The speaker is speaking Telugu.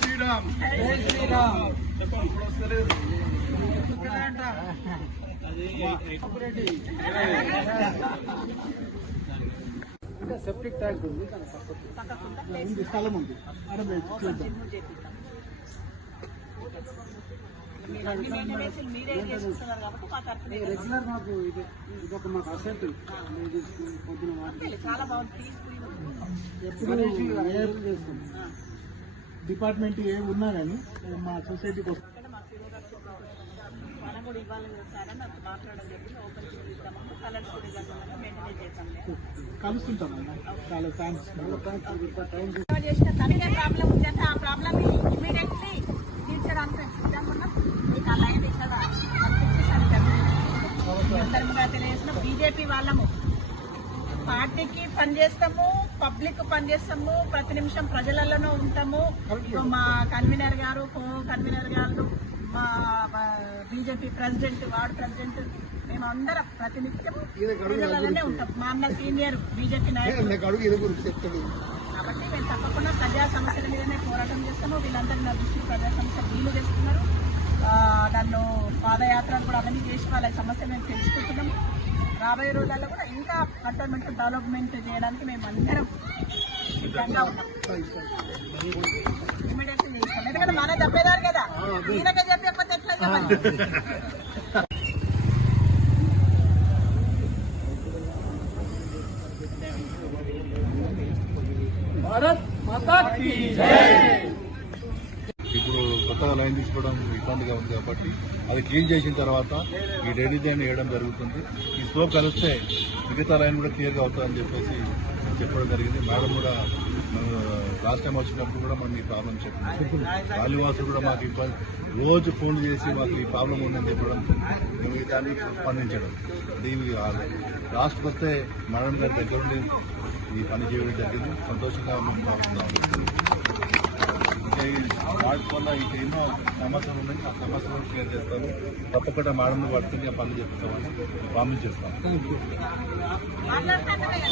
శ్రీరామ్ సెప్టిక్ ట్యాంక్ ఉంది స్థలం ఉంది రెగ్యులర్ మాకు ఇదొక మాకు అసెట్ పొద్దున చేస్తాం డిపార్ట్మెంట్ ఏ ఉన్నా కానీ మా సొసైటీకి వస్తుంది కలుస్తుంటాం చాలా థ్యాంక్స్. తనకే ప్రాబ్లం ఉందంటే ఆ ప్రాబ్లమ్ ఇమీడియట్లీ తీర్చడానికి సిద్ధంగా ఉన్నాం. మీకు ఆ లైన్ ఇక్కడ సందర్భంగా తెలియజేసిన బీజేపీ వాళ్ళము పార్టీకి పనిచేస్తాము, పబ్లిక్ పనిచేస్తాము, ప్రతి నిమిషం ప్రజలలోనూ ఉంటాము. మా కన్వీనర్ గారు, కో కన్వీనర్ గారు, మా బీజేపీ ప్రెసిడెంట్, వార్డు ప్రెసిడెంట్, మేము అందరం ప్రతినిత్యం ప్రజలలోనే ఉంటాం. మా అన్న సీనియర్ బీజేపీ నాయకుడు కాబట్టి మేము తప్పకుండా ప్రజా సమస్యల మీదనే పోరాటం చేస్తాము. వీళ్ళందరూ నా దృష్టికి ప్రజా సమస్యలు వీలు చేస్తున్నారు. నన్ను పాదయాత్రలు కూడా అవన్నీ చేసి వాళ్ళ సమస్యలు మేము తెలుసుకుంటున్నాము. రాబోయే రోజుల్లో కూడా ఇంకా కంటోన్మెంట్ డెవలప్మెంట్ చేయడానికి మేము అందరం సిద్ధంగా ఉన్నాం. ఇమీడియట్లీ చేస్తాం. ఎందుకంటే మన చెప్పేదారు కదా, ఈయనకే చెప్పకపోతే ఎట్లా చెప్పండి. ఇప్పుడు కొత్తగా లైన్ తీసుకోవడం ఇబ్బందిగా ఉంది కాబట్టి అది క్లీన్ చేసిన తర్వాత ఈ డ్రైనేజ్ లైన్ వేయడం జరుగుతుంది. ఈ స్లో కలిస్తే మిగతా లైన్ కూడా క్లియర్గా అవుతుందని చెప్పేసి చెప్పడం జరిగింది. మేడం కూడా లాస్ట్ టైం వచ్చినప్పుడు కూడా మనం ఈ ప్రాబ్లం చెప్పింది. గాలివాసులు కూడా మాకు ఇబ్బంది రోజు ఫోన్ చేసి మాకు ఈ ప్రాబ్లం ఉందని చెప్పడం, మేము ఈ దాన్ని స్పందించడం. దీనికి లాస్ట్కి వస్తే మేడం గారి దగ్గర ఉండి ఈ పని చేయడం జరిగింది. సంతోషంగా మేము భావిస్తున్నాం. వాటి వల్ల ఇంకా ఎన్నో సమస్యలు ఉన్నాయి. ఆ సమస్యలను క్లియర్ చేస్తాము. తప్పకుండా మేడం పడుతుంది ఆ పనులు చెప్తామని ప్రామిస్ చేస్తాం.